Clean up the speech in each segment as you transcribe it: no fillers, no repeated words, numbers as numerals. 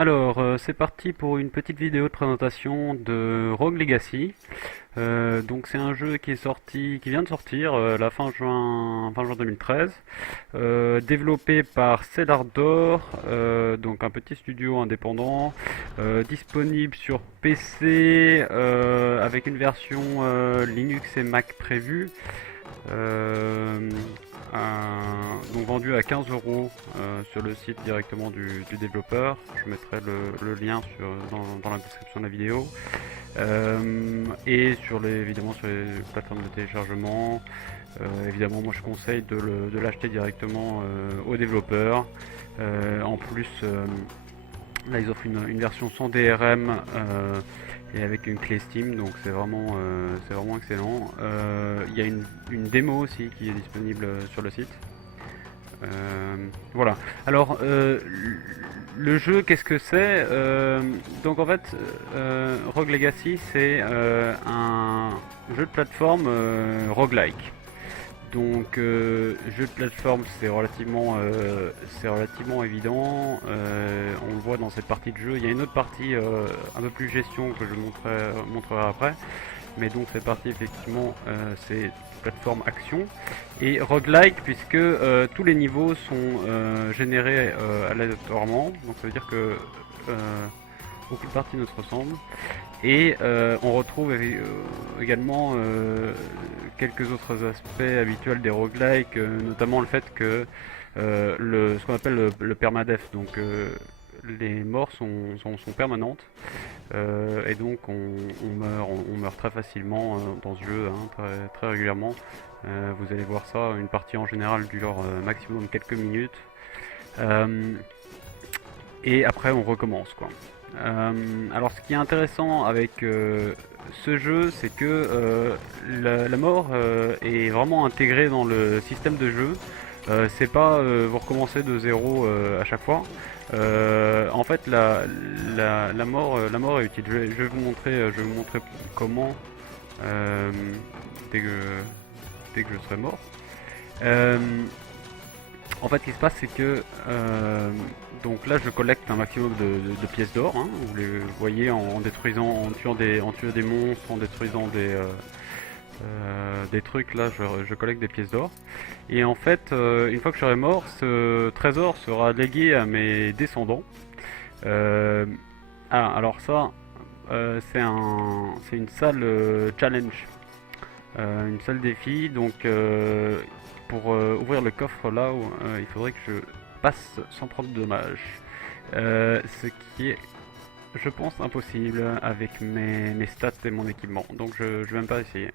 Alors, c'est parti pour une petite vidéo de présentation de Rogue Legacy. Donc c'est un jeu qui est sorti, qui vient de sortir la fin juin 2013, développé par Cellar Door, donc un petit studio indépendant, disponible sur PC avec une version Linux et Mac prévue. Euh, donc vendu à 15 euros sur le site directement du développeur. Je mettrai le lien dans la description de la vidéo. Et évidemment sur les plateformes de téléchargement. Évidemment, moi je conseille de l'acheter directement aux développeurs. En plus, là ils offrent une version sans DRM et avec une clé Steam, donc c'est vraiment excellent. Il y a une démo aussi qui est disponible sur le site. Voilà. Alors, le jeu, qu'est-ce que c'est? Donc en fait, Rogue Legacy, c'est un jeu de plateforme roguelike. Donc, jeu de plateforme, c'est relativement évident. On le voit dans cette partie de jeu. Il y a une autre partie un peu plus gestion que je montrerai après. Mais donc cette partie effectivement c'est plateforme action et roguelike puisque tous les niveaux sont générés aléatoirement. Donc ça veut dire que aucune partie ne se ressemble. Et on retrouve également quelques autres aspects habituels des roguelikes, notamment le fait que ce qu'on appelle le permadef, donc les morts sont permanentes et donc on meurt très facilement dans ce jeu, hein, très régulièrement. Vous allez voir ça, une partie en général dure maximum quelques minutes et après on recommence quoi. Alors ce qui est intéressant avec ce jeu, c'est que la mort est vraiment intégrée dans le système de jeu. C'est pas vous recommencez de zéro à chaque fois. En fait, la mort est utile. Je vais je vais vous montrer comment euh, dès que dès que je serai mort. Euh, En fait, ce qui se passe, c'est que donc là, je collecte un maximum de pièces d'or. Hein, vous les voyez en détruisant, en tuant des monstres, en détruisant des trucs. Là, je collecte des pièces d'or. Et en fait, une fois que je serai mort, ce trésor sera légué à mes descendants. Euh, alors ça, c'est une salle challenge, une salle défi. Donc pour ouvrir le coffre là, il faudrait que je passe sans prendre de dommages. Ce qui est, je pense, impossible avec mes stats et mon équipement. Donc je vais même pas essayer.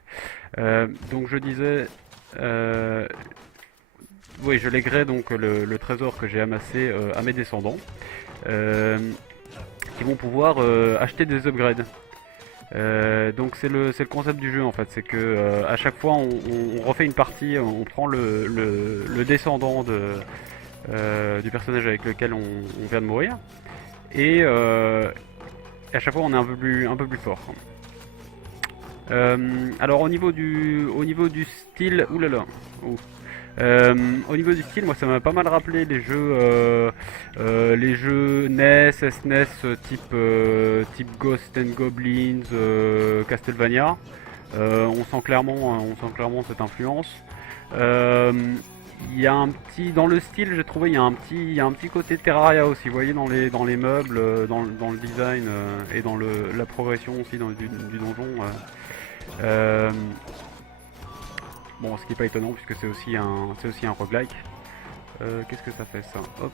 Donc je disais, oui, je léguerai donc le trésor que j'ai amassé à mes descendants, euh, qui vont pouvoir acheter des upgrades. Donc c'est le concept du jeu en fait, c'est que à chaque fois on refait une partie, on prend le descendant du personnage avec lequel on vient de mourir, et à chaque fois on est un peu plus fort. Alors au niveau du style, oulala, ouh. Au niveau du style, moi ça m'a pas mal rappelé les jeux NES, SNES type Ghost and Goblins, Castlevania. On sent clairement cette influence. Euh, il y a un petit dans le style, j'ai trouvé il y a un petit côté Terraria aussi. Vous voyez dans les meubles, dans le design et dans la progression aussi du donjon. Euh, Bon, ce qui est pas étonnant puisque c'est aussi un roguelike. Qu'est-ce que ça fait ça? Hop.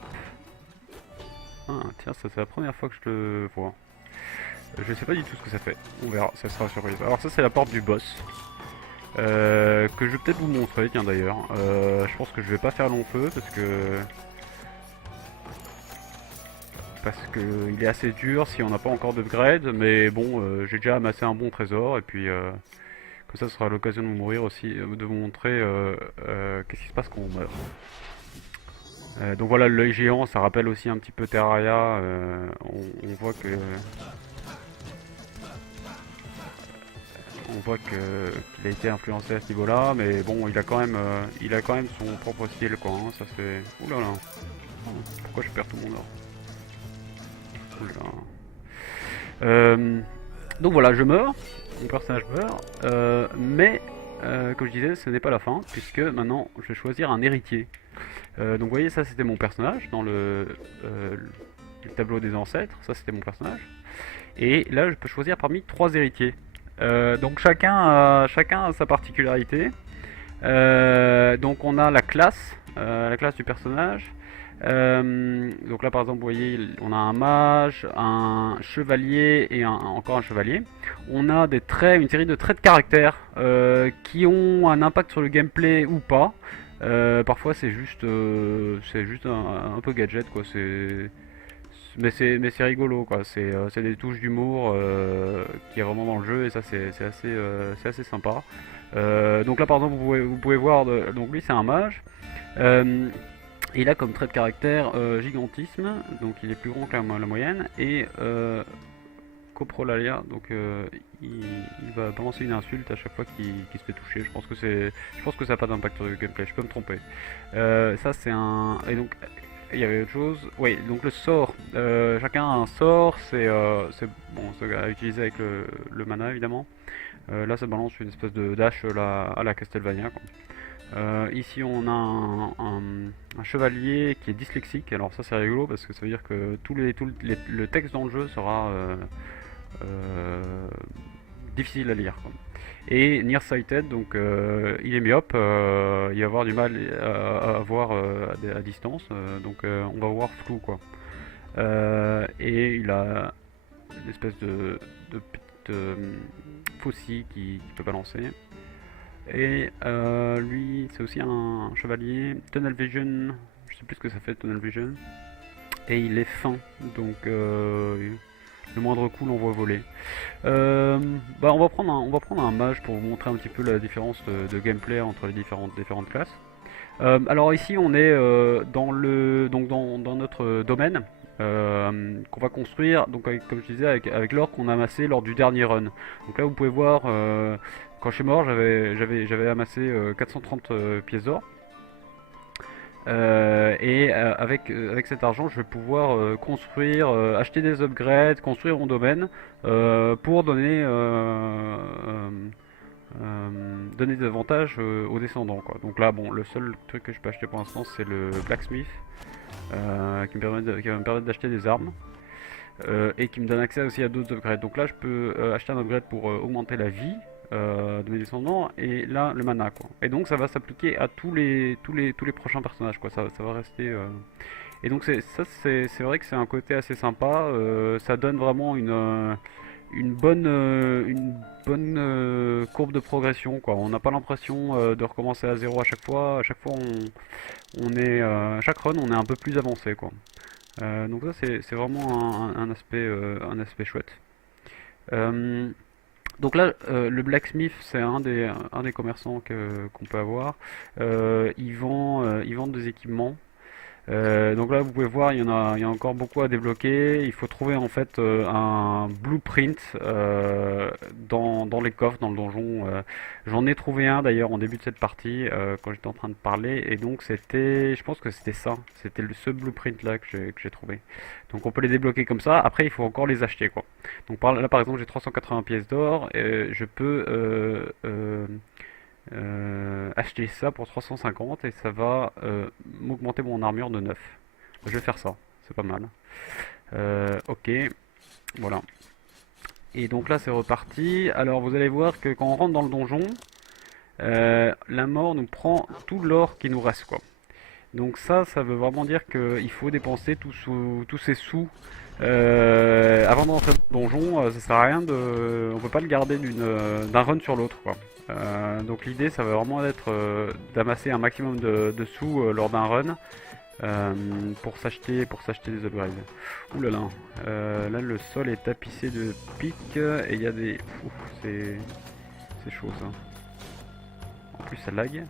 Ah, tiens, ça c'est la première fois que je le vois. Je sais pas du tout ce que ça fait. On verra, ça sera surprise. Alors ça c'est la porte du boss. Que je vais peut-être vous montrer, tiens d'ailleurs. Je pense que je vais pas faire long feu parce que il est assez dur si on n'a pas encore d'upgrade. Mais bon, j'ai déjà amassé un bon trésor et puis que ça sera l'occasion de mourir aussi, de vous montrer qu'est-ce qui se passe quand on meurt. Donc voilà, l'œil géant, ça rappelle aussi un petit peu Terraria. On voit que qu'il a été influencé à ce niveau-là, mais bon, il a quand même son propre style, quoi. Hein, ça c'est. Ouh là là. Pourquoi je perds tout mon or? Ouh Euh, donc voilà, je meurs, mon personnage meurt, mais comme je disais, ce n'est pas la fin, puisque maintenant je vais choisir un héritier. Donc vous voyez, ça c'était mon personnage dans le tableau des ancêtres, ça c'était mon personnage. Et là je peux choisir parmi 3 héritiers. Donc chacun a sa particularité. Donc on a la classe du personnage. Donc là par exemple vous voyez on a un mage, un chevalier et encore un chevalier. On a des traits, une série de traits de caractère qui ont un impact sur le gameplay ou pas. Parfois c'est juste un peu gadget quoi. Mais c'est rigolo quoi. C'est des touches d'humour qui est vraiment dans le jeu et ça c'est assez sympa. Donc là par exemple vous pouvez voir donc lui c'est un mage. Et il a comme trait de caractère gigantisme, donc il est plus grand que la moyenne, et coprolalia, donc il va balancer une insulte à chaque fois qu'il se fait toucher. Je pense que ça n'a pas d'impact sur le gameplay, je peux me tromper. Ça c'est un, et donc il y avait autre chose. Oui, donc le sort, chacun a un sort, bon, c'est à utiliser avec le mana évidemment. Là ça balance une espèce de dash à la Castlevania quoi. Ici on a un chevalier qui est dyslexique, alors ça c'est rigolo parce que ça veut dire que le texte dans le jeu sera difficile à lire quoi. Et nearsighted, donc il est myope, il va avoir du mal à voir à distance, donc on va voir flou quoi. Et il a une espèce de petite faucille qui peut balancer. Et lui, c'est aussi un chevalier. Tunnel Vision, je sais plus ce que ça fait Tunnel Vision. Et il est fin, donc le moindre coup l'envoie voler. Bah on va prendre un mage pour vous montrer un petit peu la différence de gameplay entre les différentes classes. Alors ici on est dans notre domaine. Qu'on va construire, donc comme je disais avec l'or qu'on a amassé lors du dernier run. Donc là vous pouvez voir quand je suis mort j'avais amassé 430 pièces d'or. Et avec cet argent je vais pouvoir construire, acheter des upgrades, construire mon domaine pour donner des avantages aux descendants quoi. Donc là bon, le seul truc que je peux acheter pour l'instant c'est le blacksmith qui va me permettre d'acheter des armes et qui me donne accès aussi à d'autres upgrades. Donc là je peux acheter un upgrade pour augmenter la vie de mes descendants et là le mana quoi. Et donc ça va s'appliquer à tous les prochains personnages quoi. Ça va rester et donc c'est vrai que c'est un côté assez sympa. Ça donne vraiment une bonne courbe de progression quoi. On n'a pas l'impression de recommencer à zéro à chaque fois. À chaque fois on est à chaque run on est un peu plus avancé quoi. Donc ça c'est vraiment un aspect chouette. Donc là, le blacksmith, c'est un des commerçants qu'on peut avoir. Ils vendent des équipements. Donc là, vous pouvez voir, il y a encore beaucoup à débloquer. Il faut trouver en fait un blueprint dans les coffres, dans le donjon. J'en ai trouvé un d'ailleurs en début de cette partie quand j'étais en train de parler. Et donc je pense que c'était ça. C'était ce blueprint là que j'ai trouvé. Donc on peut les débloquer comme ça. Après, il faut encore les acheter quoi. Donc là, par exemple, j'ai 380 pièces d'or. Je peux acheter ça pour 350 et ça va m'augmenter mon armure de 9. Je vais faire ça, c'est pas mal. Ok, voilà. Et donc là c'est reparti. Alors vous allez voir que quand on rentre dans le donjon, la mort nous prend tout l'or qui nous reste quoi. Donc ça veut vraiment dire qu'il faut dépenser tous ces sous avant d'entrer dans le donjon. Ça sert à rien on peut pas le garder d'un run sur l'autre quoi. Donc l'idée ça va vraiment être d'amasser un maximum de sous lors d'un run pour s'acheter des upgrades. Ouh là là, là le sol est tapissé de pics et il y a des... c'est chaud ça. En plus ça lag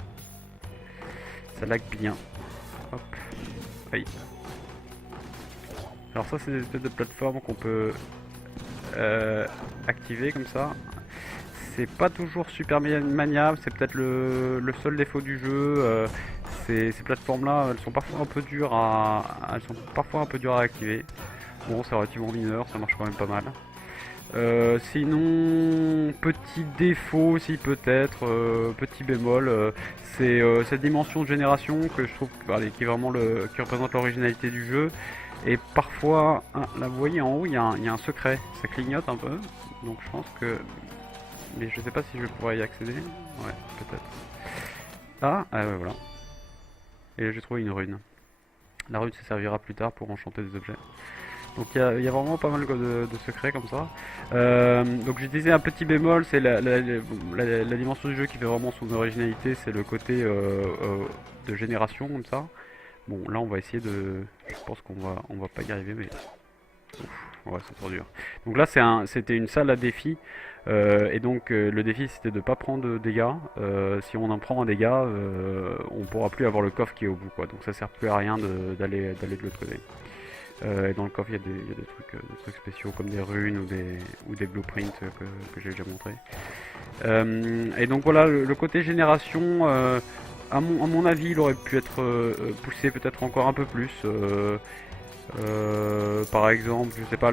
bien. Hop, aïe. Alors ça c'est des espèces de plateformes qu'on peut activer comme ça. C'est pas toujours super maniable, c'est peut-être le seul défaut du jeu. Ces plateformes là, elles sont parfois un peu dures à activer. Bon, c'est relativement mineur, ça marche quand même pas mal. Sinon, petit défaut aussi peut-être, petit bémol, c'est cette dimension de génération que je trouve allez, qui est vraiment qui représente l'originalité du jeu. Et parfois, ah, là vous voyez en haut, il y a un secret, ça clignote un peu, donc je pense que... Mais je sais pas si je pourrais y accéder, ouais, peut-être. Ah ouais, voilà. Et j'ai trouvé une rune. La rune ça servira plus tard pour enchanter des objets. Donc il y a vraiment pas mal de secrets comme ça. Donc j'ai disais un petit bémol, c'est la dimension du jeu qui fait vraiment son originalité, c'est le côté de génération comme ça. Bon là on va essayer de... Je pense on va pas y arriver mais... Ouf, ouais c'est trop dur. Donc là c'était une salle à défi. Et donc le défi c'était de pas prendre de dégâts. Si on en prend un dégât, on pourra plus avoir le coffre qui est au bout quoi. Donc ça sert plus à rien d'aller de l'autre côté. Et dans le coffre, il y a des trucs spéciaux comme des runes ou des blueprints que j'ai déjà montré. Et donc voilà, le côté génération, à mon avis, il aurait pu être poussé peut-être encore un peu plus. Par exemple, je sais pas,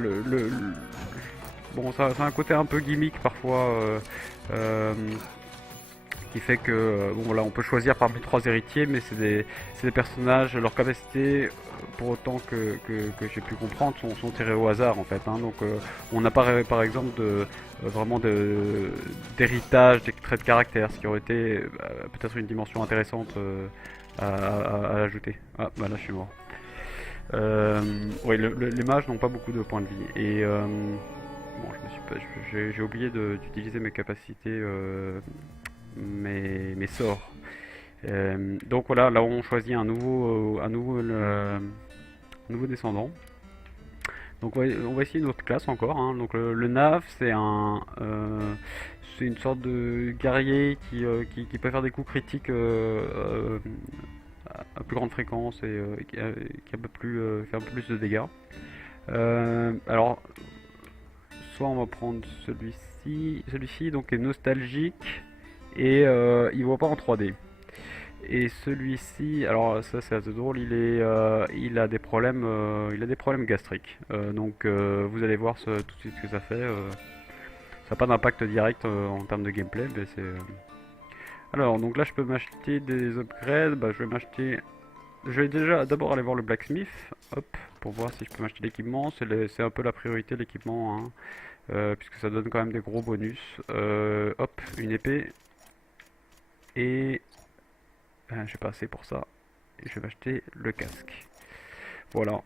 bon, ça a un côté un peu gimmick parfois. Qui fait que bon voilà, on peut choisir parmi trois héritiers, mais c'est des personnages, leurs capacités, pour autant que j'ai pu comprendre, sont tirées au hasard en fait. Hein. Donc on n'a pas par exemple vraiment d'héritage, des traits de caractère, ce qui aurait été peut-être une dimension intéressante à ajouter. Ah bah là je suis mort. Oui, les mages n'ont pas beaucoup de points de vie et bon, j'ai oublié d'utiliser mes capacités, mes sorts. Donc voilà, là on choisit un nouveau descendant. Donc on va essayer une autre classe encore. Hein. Donc le Nav, c'est une sorte de guerrier qui peut faire des coups critiques à plus grande fréquence et qui a un peu plus, fait un peu plus de dégâts. Alors, soit on va prendre celui-ci donc est nostalgique et il voit pas en 3D. Et celui-ci, alors ça c'est assez drôle, il a des problèmes gastriques. Donc vous allez voir tout de suite ce que ça fait. Ça n'a pas d'impact direct en termes de gameplay, mais c'est. Alors donc là je peux m'acheter des upgrades. Bah, je vais m'acheter. Je vais déjà d'abord aller voir le blacksmith, hop, pour voir si je peux m'acheter l'équipement. C'est un peu la priorité l'équipement, hein, puisque ça donne quand même des gros bonus. Hop, une épée et j'ai pas assez pour ça. Et je vais m'acheter le casque. Voilà.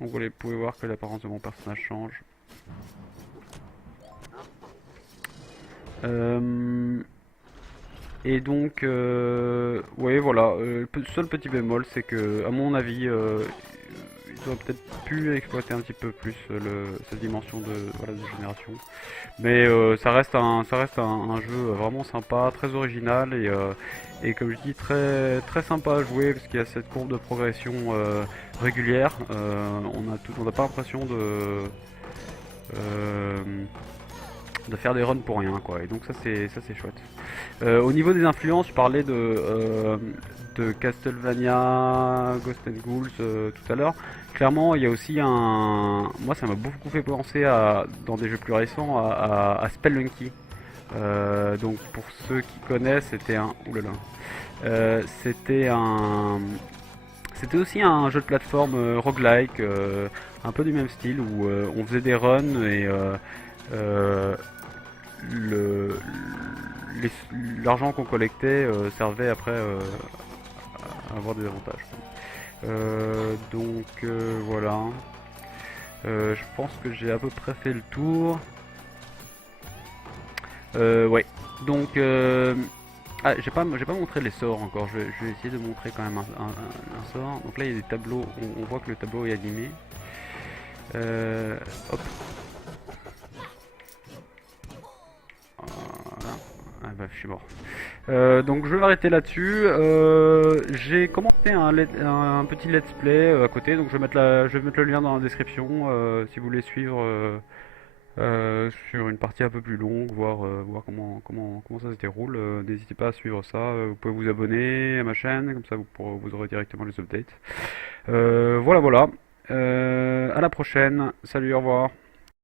Donc vous pouvez voir que l'apparence de mon personnage change. Et donc, ouais, voilà. Le seul petit bémol, c'est que, à mon avis, ils auraient peut-être pu exploiter un petit peu plus cette dimension voilà, de génération. Mais ça reste un jeu vraiment sympa, très original et comme je dis, très, très sympa à jouer parce qu'il y a cette courbe de progression régulière. On n'a pas l'impression euh, de faire des runs pour rien quoi, et donc ça c'est chouette. Au niveau des influences, je parlais de Castlevania, Ghost and Ghouls tout à l'heure. Clairement il y a aussi moi ça m'a beaucoup fait penser dans des jeux plus récents à Spelunky. Donc pour ceux qui connaissent, c'était un... Oulala. C'était aussi un jeu de plateforme roguelike, un peu du même style où on faisait des runs et euh, le, l'argent qu'on collectait servait après à avoir des avantages. Donc voilà. Je pense que j'ai à peu près fait le tour. Ouais. Donc j'ai pas montré les sorts encore. Je vais essayer de montrer quand même un sort. Donc là il y a des tableaux. On voit que le tableau est animé. Hop. Voilà. Ah bah je suis mort. Donc je vais m'arrêter là-dessus. J'ai commenté un petit let's play à côté, donc je vais mettre le lien dans la description si vous voulez suivre sur une partie un peu plus longue, voir comment ça se déroule. N'hésitez pas à suivre ça. Vous pouvez vous abonner à ma chaîne, comme ça vous aurez directement les updates. Voilà. À la prochaine. Salut, au revoir.